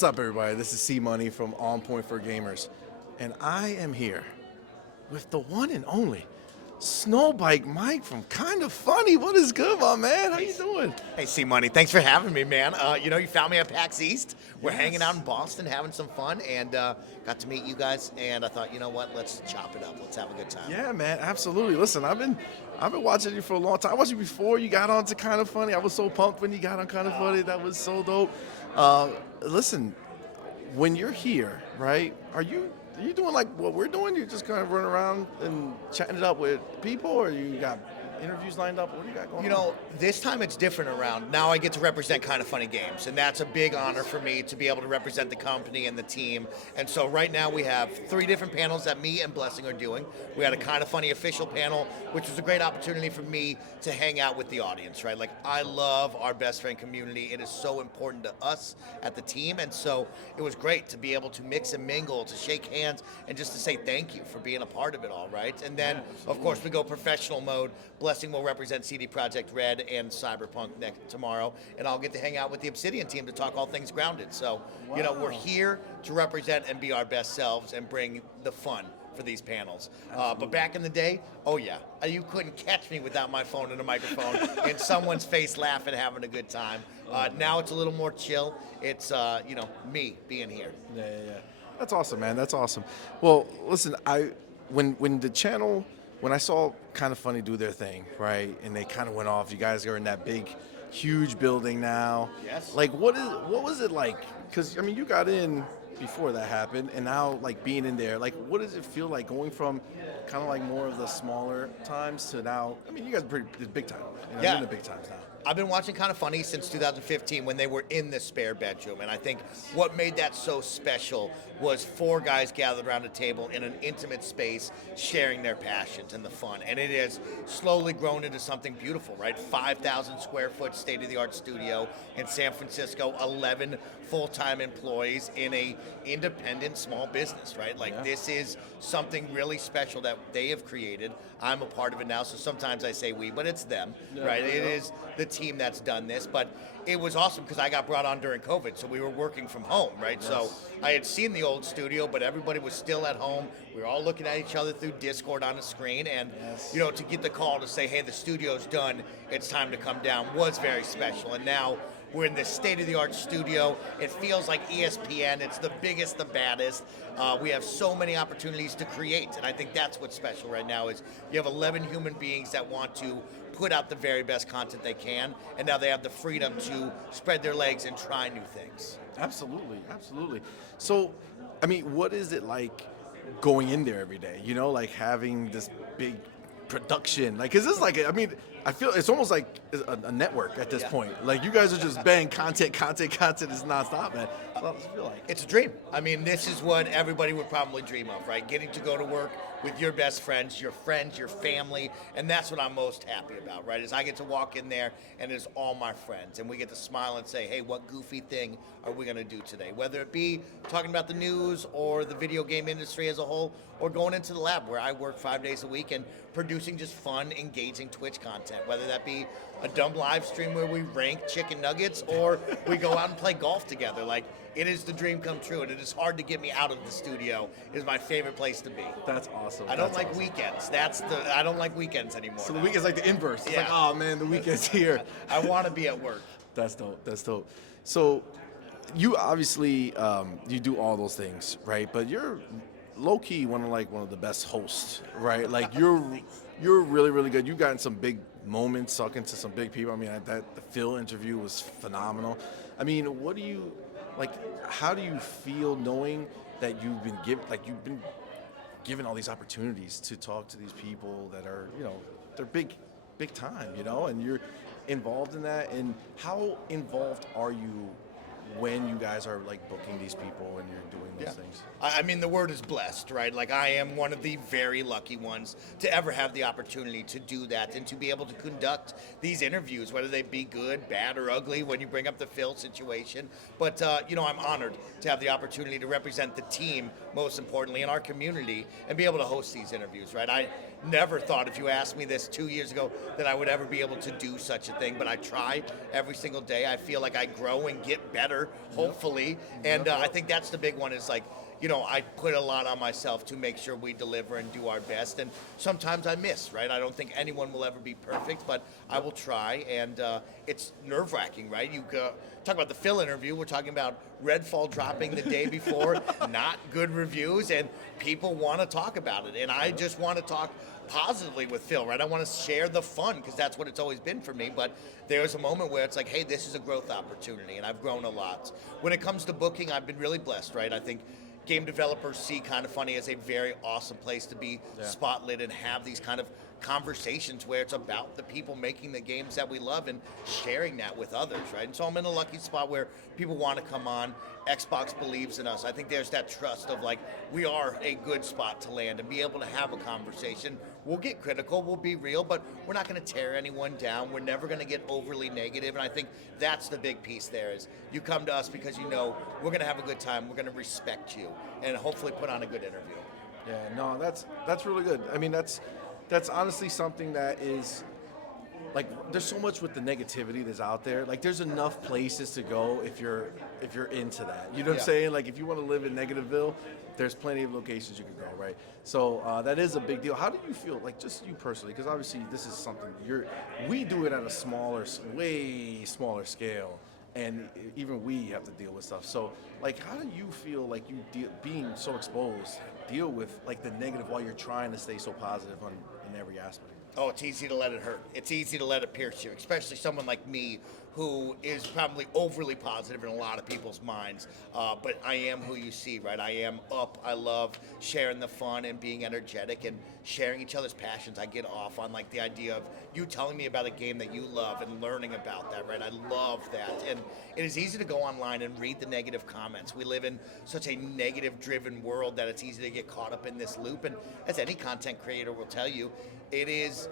What's up, everybody? This is C Money from OnPoint for Gamers, and I am here with the one and only Snowbike Mike from Kind of Funny. What is good, my man? How you doing? Hey, C Money, thanks for having me, man. You found me at PAX East. We're Yes. hanging out in Boston, having some fun, and got to meet you guys. And I thought, you know what? Let's chop it up. Let's have a good time. Yeah, man, absolutely. Listen, I've been watching you for a long time. I watched you before you got on to Kind of Funny. I was so pumped when you got on Kind of Funny. That was so dope. Listen, when you're here, right? Are you doing like what we're doing? You just kind of running around and chatting it up with people, or you got interviews lined up? What do you got going on? This time it's different around. Now I get to represent Kind of Funny Games, and that's a big honor for me to be able to represent the company and the team. And so right now we have 3 different panels that me and Blessing are doing. We had a Kind of Funny official panel, which was a great opportunity for me to hang out with the audience, right? Like, I love our best friend community. It is so important to us at the team, and so it was great to be able to mix and mingle, to shake hands, and just to say thank you for being a part of it all, right? And then, of course, we go professional mode. Blessing will represent CD Projekt Red and Cyberpunk tomorrow, and I'll get to hang out with the Obsidian team to talk all things grounded. So, we're here to represent and be our best selves and bring the fun for these panels. But back in the day, oh yeah, you couldn't catch me without my phone and a microphone in someone's face laughing, having a good time. Now it's a little more chill. It's, me being here. Yeah. That's awesome, man. That's awesome. Well, listen, when the channel, when I saw Kind of Funny do their thing, right, and they kind of went off. You guys are in that big, huge building now. Yes. Like, what was it like? Because I mean, you got in before that happened, and now like being in there, like, what does it feel like going from kind of like more of the smaller times to now? I mean, you guys are pretty big time. You're in the big times now. I've been watching Kind of Funny since 2015 when they were in the spare bedroom, and I think what made that so special was 4 guys gathered around a table in an intimate space sharing their passions and the fun, and it has slowly grown into something beautiful, right? 5,000 square foot state-of-the-art studio in San Francisco, 11 full-time employees in a independent small business, right? Like, this is something really special that they have created. I'm a part of it now, so sometimes I say we, but it's them, right? It is the team that's done this, but it was awesome because I got brought on during COVID, so we were working from home, right? Yes. So I had seen the old studio, but everybody was still at home. We were all looking at each other through Discord on a screen, and to get the call to say, hey, the studio's done, it's time to come down, was very special. And now we're in this state-of-the-art studio. It feels like ESPN. It's the biggest, the baddest. We have so many opportunities to create, and I think that's what's special right now is you have 11 human beings that want to put out the very best content they can, and now they have the freedom to spread their legs and try new things. Absolutely. So, I mean, what is it like going in there every day? Like having this big production. Like, is this like? I mean, I feel it's almost like a network at this point. Like, you guys are just bang content is nonstop, man. That's what I feel like. It's a dream. I mean, this is what everybody would probably dream of, right? Getting to go to work with your best friends, your family, and that's what I'm most happy about, right? Is I get to walk in there and it's all my friends, and we get to smile and say, hey, what goofy thing are we gonna do today? Whether it be talking about the news or the video game industry as a whole, or going into the lab where I work 5 days a week and producing just fun, engaging Twitch content, whether that be a dumb live stream where we rank chicken nuggets or we go out and play golf together. Like, it is the dream come true, and it is hard to get me out of the studio. It is my favorite place to be. That's awesome. I don't like weekends. I don't like weekends anymore. So the weekend's like the inverse. It's like, oh man, the weekend's here. I want to be at work. That's dope. So you obviously you do all those things, right? But you're low key one of the best hosts, right? Like, you're really, really good. You've gotten some big moments talking to some big people. I mean, the Phil interview was phenomenal. I mean, how do you feel knowing that you've been given all these opportunities to talk to these people that are, they're big time, and you're involved in that? And how involved are you when you guys are like booking these people and you're doing those things? I mean, the word is blessed, right? Like, I am one of the very lucky ones to ever have the opportunity to do that and to be able to conduct these interviews, whether they be good, bad, or ugly, when you bring up the Phil situation. But, I'm honored to have the opportunity to represent the team, most importantly, in our community, and be able to host these interviews, right? never thought, if you asked me this 2 years ago, that I would ever be able to do such a thing. But I try every single day. I feel like I grow and get better, hopefully. And I think that's the big one, is like, I put a lot on myself to make sure we deliver and do our best. And sometimes I miss, right? I don't think anyone will ever be perfect, but I will try. And it's nerve-wracking, right? You talk about the Phil interview. We're talking about Redfall dropping the day before, not good reviews, and people want to talk about it. And I just want to talk positively with Phil, right? I want to share the fun, because that's what it's always been for me. But there's a moment where it's like, hey, this is a growth opportunity, and I've grown a lot. When it comes to booking, I've been really blessed, right? I think game developers see Kind of Funny as a very awesome place to be spotlit and have these kind of conversations where it's about the people making the games that we love and sharing that with others, right? And so I'm in a lucky spot where people want to come on. Xbox believes in us. I think there's that trust of like, we are a good spot to land and be able to have a conversation. We'll get critical, we'll be real, but we're not going to tear anyone down. We're never going to get overly negative, and I think that's the big piece there, is you come to us because you know we're going to have a good time, we're going to respect you, and hopefully put on a good interview. Yeah, no, that's really good. I mean, that's honestly something that is, like, there's so much with the negativity that's out there. Like, there's enough places to go if you're into that. You know what I'm saying? Like, if you want to live in Negativeville, there's plenty of locations you can go, right? So that is a big deal. How do you feel, like, just you personally? Because obviously this is something we do it at a way smaller scale, and even we have to deal with stuff. So, like, how do you feel like being so exposed, deal with like the negative while you're trying to stay so positive in every aspect? Oh, it's easy to let it hurt. It's easy to let it pierce you, especially someone like me who is probably overly positive in a lot of people's minds. But I am who you see, right? I am up. I love sharing the fun and being energetic and sharing each other's passions. I get off on like the idea of you telling me about a game that you love and learning about that, right? I love that. And it is easy to go online and read the negative comments. We live in such a negative-driven world that it's easy to get caught up in this loop. And as any content creator will tell you, it is,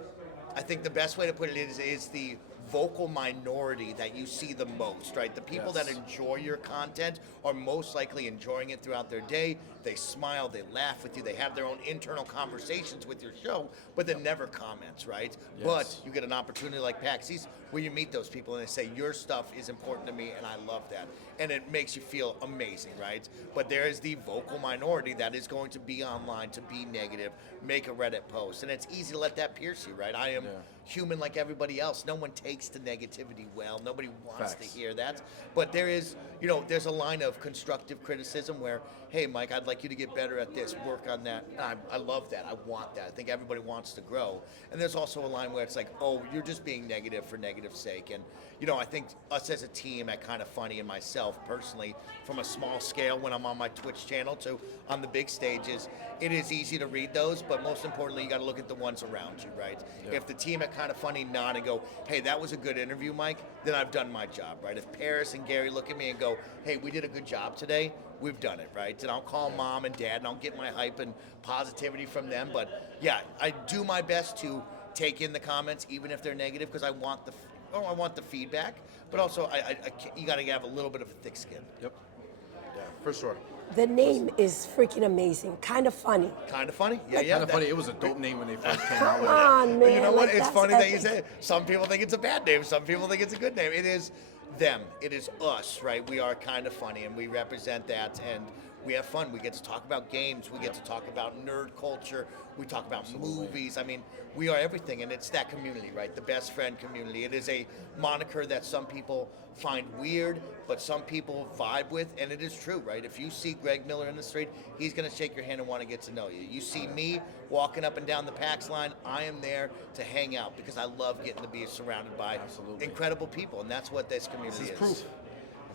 I think the best way to put it is the vocal minority that you see the most, right? The people that enjoy your content are most likely enjoying it throughout their day. They smile, they laugh with you, they have their own internal conversations with your show, but they never comments, right? Yes. But you get an opportunity like PAX East where you meet those people and they say, your stuff is important to me and I love that. And it makes you feel amazing, right? But there is the vocal minority that is going to be online to be negative, make a Reddit post, and it's easy to let that pierce you, right? I am human like everybody else. No one takes the negativity well. Nobody wants to hear that. But there is, there's a line of constructive criticism where, hey, Mike, I'd like you to get better at this, work on that. And I love that. I want that. I think everybody wants to grow. And there's also a line where it's like, oh, you're just being negative for negative sake. And, I think us as a team at Kind of Funny and myself personally, from a small scale when I'm on my Twitch channel to on the big stages, it is easy to read those, but most importantly, you got to look at the ones around you, right? If the team at Kind of Funny nod and go, hey, that was a good interview, Mike, then I've done my job, right? If Paris and Gary look at me and go, hey, we did a good job today, we've done it, right? And I'll call mom and dad and I'll get my hype and positivity from them. But yeah, I do my best to take in the comments, even if they're negative, because I want the feedback, but also you got to have a little bit of a thick skin. Yep. Yeah, for sure. The name is freaking amazing. Kind of funny. Kind of funny? Yeah, Kind of funny. It was a dope name when they first came out with Come it. on, man. You know what? Like, It's that's funny that epic. you say it. Some people think it's a bad name. Some people think it's a good name. It is them. It is us, right? We are Kind of Funny, and we represent that, and we have fun. We get to talk about games. We get to talk about nerd culture. We talk about movies. I mean, we are everything, and it's that community, right? The best friend community. It is a moniker that some people find weird, but some people vibe with, and it is true, right? If you see Greg Miller in the street, he's going to shake your hand and want to get to know you. You see me walking up and down the PAX line, I am there to hang out because I love getting to be surrounded by incredible people, and that's what this community is. Proof.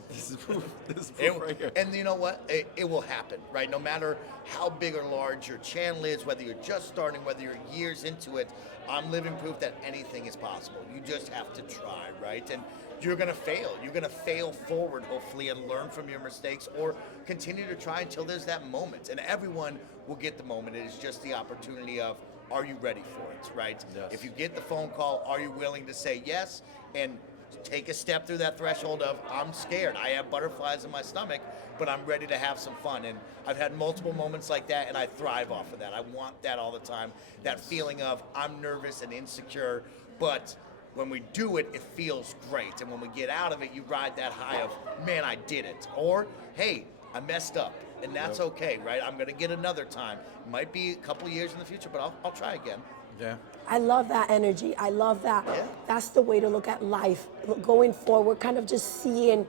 This is proof. This is proof right here. And you know what? It will happen, right? No matter how big or large your channel is, whether you're just starting, whether you're years into it, I'm living proof that anything is possible. You just have to try, right? And you're going to fail. You're going to fail forward, hopefully, and learn from your mistakes, or continue to try until there's that moment. And everyone will get the moment. It is just the opportunity of, are you ready for it, right? Yes. If you get the phone call, are you willing to say yes? And take a step through that threshold of I'm scared. I have butterflies in my stomach, but I'm ready to have some fun. And I've had multiple moments like that, and I thrive off of that. I want that all the time. That feeling of I'm nervous and insecure, but when we do it, it feels great. And when we get out of it, you ride that high of, man, I did it. Or, hey, I messed up. And that's okay, right? I'm going to get another time. Might be a couple of years in the future, but I'll try again. Yeah. I love that energy. I love that. Yeah. That's the way to look at life. Going forward, kind of just seeing,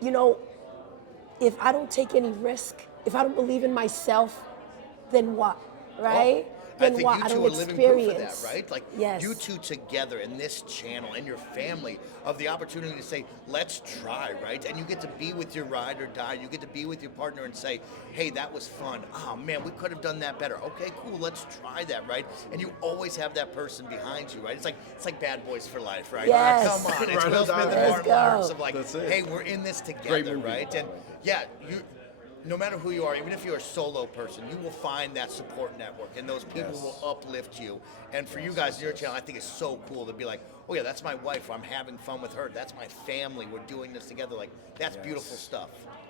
you know, if I don't take any risk, if I don't believe in myself, then what, right? I Then think what? you I two don't are living proof of that, experience. right? Like Yes. you two together in this channel and your family of the opportunity to say, let's try, right? And you get to be with your ride or die. You get to be with your partner and say, hey, that was fun. Oh man, we could have done that better. Okay, cool, let's try that, right? And you always have that person behind you, right? It's like Bad Boys for Life, right? Yes. Come on, it's Right Will on Smith and time. Martin Let's go. Lawrence of like, That's it. hey, we're in this Great together, movie. right? And yeah, no matter who you are, even if you're a solo person, you will find that support network, and those people Yes. will uplift you. And for you guys in your channel, I think it's so cool to be like, oh yeah, that's my wife. I'm having fun with her. That's my family. We're doing this together. Like, that's beautiful stuff.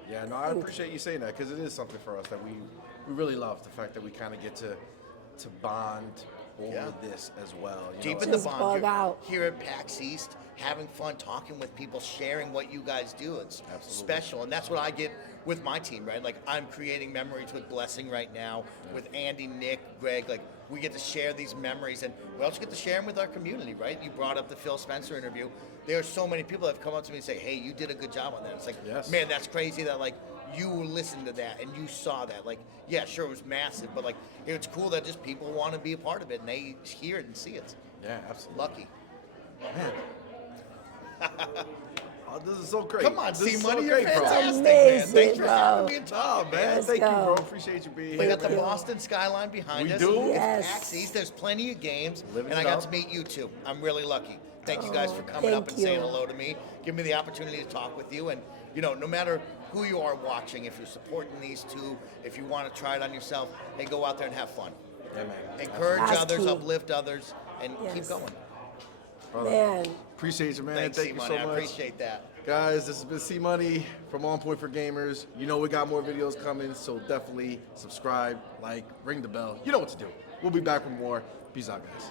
Yeah, no, I appreciate you saying that because it is something for us that we really love. The fact that we kind of get to bond over Yeah. this as well. You Deep know? in the Just bond, bug you're out. here at PAX East, having fun, talking with people, sharing what you guys do. It's special, and that's what I get with my team, right? Like, I'm creating memories with Blessing right now, with Andy, Nick, Greg. Like, we get to share these memories, and we also get to share them with our community, right? You brought up the Phil Spencer interview. There are so many people that have come up to me and say, hey, you did a good job on that. It's like, Yes. man, that's crazy that, like, you listened to that and you saw that. Like, yeah, sure, it was massive, but, like, it's cool that just people want to be a part of it, and they hear it and see it. Yeah, absolutely. Lucky. Man. Oh, this is so great. Come on, This is C-Money, so you're great, bro. fantastic, man. Amazing, Thanks for bro. having me and Oh, talking, man, Let's thank you, go. bro. Appreciate you being We here. got the you. Boston skyline behind We us. do? It's Yes. PAX East. There's plenty of games, Living and I it got up. to meet you two. I'm really lucky. Thank you guys for coming thank up and saying you. hello to me. Give me the opportunity to talk with you. And, you know, no matter who you are watching, if you're supporting these two, if you want to try it on yourself, hey, go out there and have fun. Yeah, man. Encourage That's others, key. uplift others, and keep Yes. going. Man. Appreciate you, man. Thanks, Thank you C-Money. so I much. appreciate that. Guys, this has been C-Money from OnPoint for Gamers. You know we got more videos coming, so definitely subscribe, like, ring the bell. You know what to do. We'll be back with more. Peace out, guys.